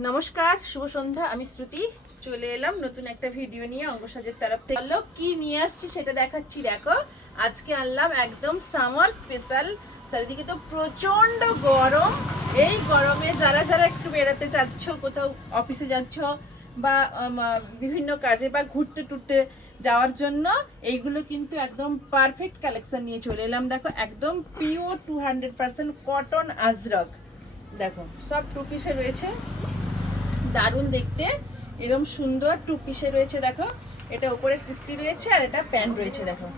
নমস্কার, শুভ সন্ধ্যা। আমি শ্রুতি চলে এলাম নতুন একটা ভিডিও নিয়ে অঙ্গসাজের তরফ থেকে। হ্যালো, কি নিয়ে আসছি সেটা দেখাচ্ছি। দেখো, আজকে আনলাম একদম সামার স্পেশাল। চারিদিকে তো প্রচন্ড গরম। এই গরমে যারা যারা একটু বেড়াতে যাচ্ছ, কোথাও অফিসে যাচ্ছ বা বিভিন্ন কাজে বা ঘুরতে টুরতে যাওয়ার জন্য এইগুলো কিন্তু একদম পারফেক্ট কালেকশন নিয়ে চলে এলাম। দেখো, একদম পিওর 200% কটন আজরক। দেখো, সব টু পিসে রয়েছে, দারুণ দেখতে, এরকম সুন্দর টু পিসে রয়েছে। দেখো, এটা উপরে কুর্তি রয়েছে আর এটা প্যান্ট রয়েছে। দেখো,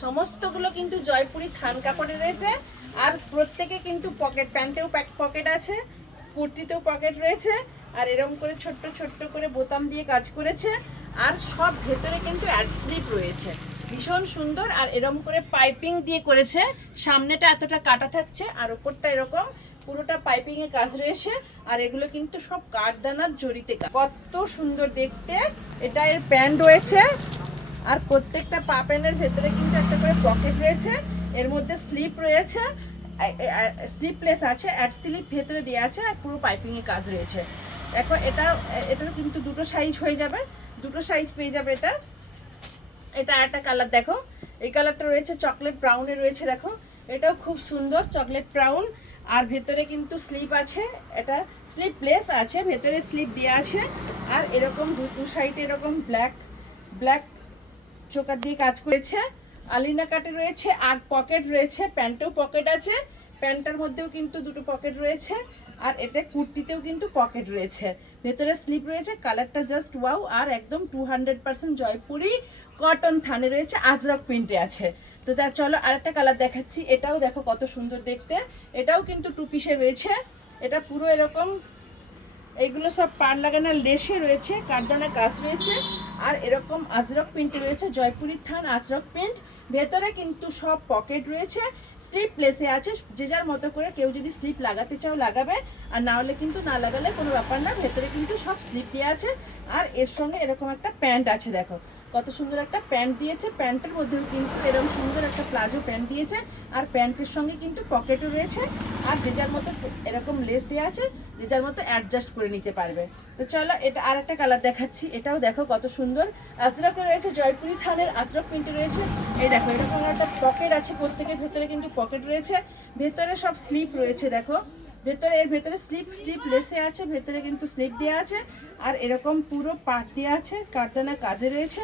সমস্তগুলো কিন্তু জয়পুরি থান কাপড়ে রয়েছে। আর প্রত্যেকে কিন্তু পকেট, প্যান্টেও পকেট আছে, কুর্তিতেও পকেট রয়েছে। আর এরকম করে ছোট্ট ছোট্ট করে বোতাম দিয়ে কাজ করেছে। আর সব ভেতরে কিন্তু অ্যাড স্লিপ রয়েছে, ভীষণ সুন্দর। আর এরকম করে পাইপিং দিয়ে করেছে, সামনেটা এতটা কাটা থাকছে আর ওপরটা এরকম পুরোটা পাইপিং এর কাজ রয়েছে। আর এগুলো কিন্তু সব কাঠদানার জড়িতে কাজ, কত সুন্দর দেখতে। এটা এর প্যান্ট রয়েছে আর প্রত্যেকটা পা প্যান্টের ভেতরে কিন্তু একটা করে পকেট রয়েছে। এর মধ্যে স্লিপ রয়েছে, স্লিপলেস আছে, অ্যাড স্লিপ ভেতরে দেওয়া আছে আর পুরো পাইপিং এর কাজ রয়েছে। দেখো, এটার কিন্তু দুটো সাইজ হয়ে যাবে, দুটো সাইজ পেয়ে যাবে এটা। এটা আর একটা কালার দেখো, এই কালারটা রয়েছে চকলেট ব্রাউনে রয়েছে। দেখো, এটাও খুব সুন্দর চকলেট ব্রাউন। আর ভেতরে কিন্তু স্লিপ আছে, এটা স্লিপলেস আছে, ভেতরে স্লিপ দেওয়া আছে। আর এরকম দু সাইডে এরকম ব্ল্যাক ব্ল্যাক চোকার দিয়ে কাজ করেছে, আলিনা কাটে রয়েছে। আর পকেট রয়েছে, প্যান্টেও পকেট আছে, প্যান্টের মধ্যেও কিন্তু দুটো পকেট রয়েছে। আর এতে কুর্তিতেও কিন্তু পকেট রয়েছে, ভেতরে স্লিপ রয়েছে। কালারটা জাস্ট ওয়াও। আর একদম 200% জয়পুরি কটন থানে রয়েছে, আজরক প্রিন্টে আছে। তো তা চলো আরেকটা কালার দেখাচ্ছি। এটাও দেখো কত সুন্দর দেখতে, এটাও কিন্তু টু পিসে রয়েছে। এটা পুরো এরকম, এইগুলো সব পার লাগানোর লেসে রয়েছে, কাঠদানার কাজ রয়েছে। আর এরকম আজরক প্রিন্টে রয়েছে, জয়পুরি থান আজরক প্রিন্ট। ভেতরে কিন্তু সব পকেট রয়েছে, স্লিপ লেসে আছে। যে যার মতো করে কেউ যদি স্লিপ লাগাতে চাও লাগাবে, আর না হলে কিন্তু না লাগালে কোনো ব্যাপার না। ভেতরে কিন্তু সব স্লিপ দেওয়া আছে। আর এর সঙ্গে এরকম একটা প্যান্ট আছে। দেখো, কত সুন্দর একটা প্যান্ট দিয়েছে। প্যান্টের মধ্যেও কিন্তু এরকম সুন্দর একটা প্লাজো প্যান্ট দিয়েছে। আর প্যান্টের সঙ্গে কিন্তু পকেটও রয়েছে। আর যে যার মতো এরকম লেস দেওয়া আছে, যে যার মতো অ্যাডজাস্ট করে নিতে পারবে। তো চলো এটা আর একটা কালার দেখাচ্ছি। এটাও দেখো কত সুন্দর, আজরকে রয়েছে, জয়পুরি থানের আজরক প্রিন্টে রয়েছে। এই দেখো, এরকম একটা পকেট আছে, প্রত্যেকের ভেতরে কিন্তু পকেট রয়েছে, ভেতরে সব স্লিপ রয়েছে। দেখো, ভেতরে এর ভেতরে স্লিপ লেসে আছে, ভেতরে কিন্তু স্লিপ দেওয়া আছে। আর এরকম পুরো পাট দেওয়া আছে, কাঠদানা কাজে রয়েছে,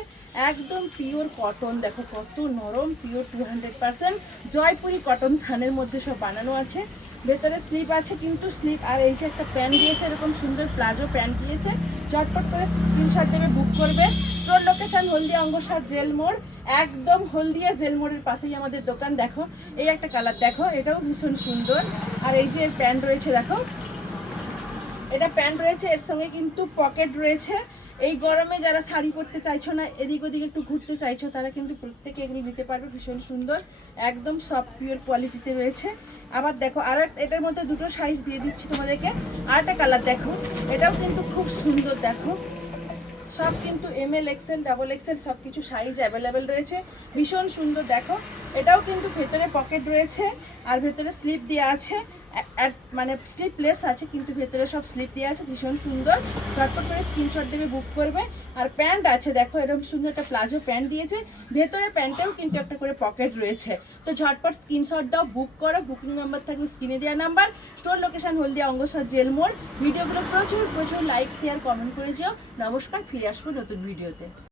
একদম পিওর কটন। দেখো কত নরম, পিওর 200% জয়পুরি কটন থানের মধ্যে সব বানানো আছে। ভেতরে স্লিপ আছে কিন্তু স্লিপ। আর এই যে একটা প্যান্ট দিয়েছে, এরকম সুন্দর প্লাজো প্যান্ট দিয়েছে। চটপট করে স্ক্রিনশট দেবে, বুক করবে। স্টোর লোকেশন হলদিয়া অঙ্গসার জেল মোড়, একদম হলদিয়া জেল মোড়ের পাশেই আমাদের দোকান। দেখো, এই একটা কালার দেখো, এটাও ভীষণ সুন্দর। আর এই যে প্যান্ট রয়েছে, দেখো এটা প্যান্ট রয়েছে, এর সঙ্গে কিন্তু পকেট রয়েছে। এই গরমে যারা শাড়ি পরতে চাইছো না, এদিক ওদিক একটু ঘুরতে চাইছো, তারা কিন্তু প্রত্যেকে এগুলো নিতে পারবে। ভীষণ সুন্দর, একদম সফট পিওর কোয়ালিটিতে রয়েছে। আবার দেখো, আর এটার মধ্যে দুটো সাইজ দিয়ে দিচ্ছি তোমাদেরকে। আর একটা কালার দেখো, এটাও কিন্তু খুব সুন্দর। দেখো, সব কিন্তু ML XL ডাবল XL সব কিছু সাইজ অ্যাভেলেবেল রয়েছে, ভীষণ সুন্দর। দেখো, এটাও কিন্তু ভেতরে পকেট রয়েছে আর ভেতরে স্লিপ দেওয়া আছে, মানে স্লিপলেস আছে কিন্তু ভেতরে সব স্লিপ দেওয়া আছে, ভীষণ সুন্দর। ঝটপট করে স্ক্রিনশট দেবে, বুক করবে। আর প্যান্ট আছে, দেখো এরকম সুন্দর একটা প্লাজো প্যান্ট দিয়েছে, ভেতরে প্যান্টেও কিন্তু একটা করে পকেট রয়েছে। তো ঝটপট স্ক্রিনশট দাও, বুক করো। বুকিং নাম্বার থাকবে স্ক্রিনে দেওয়া নাম্বার। স্টোর লোকেশন হলদিয়া অঙ্গসার জেল মোড়। ভিডিওগুলো প্রচুর প্রচুর লাইক শেয়ার কমেন্ট করে যেও। নমস্কার, ফিরে আসবো নতুন ভিডিওতে।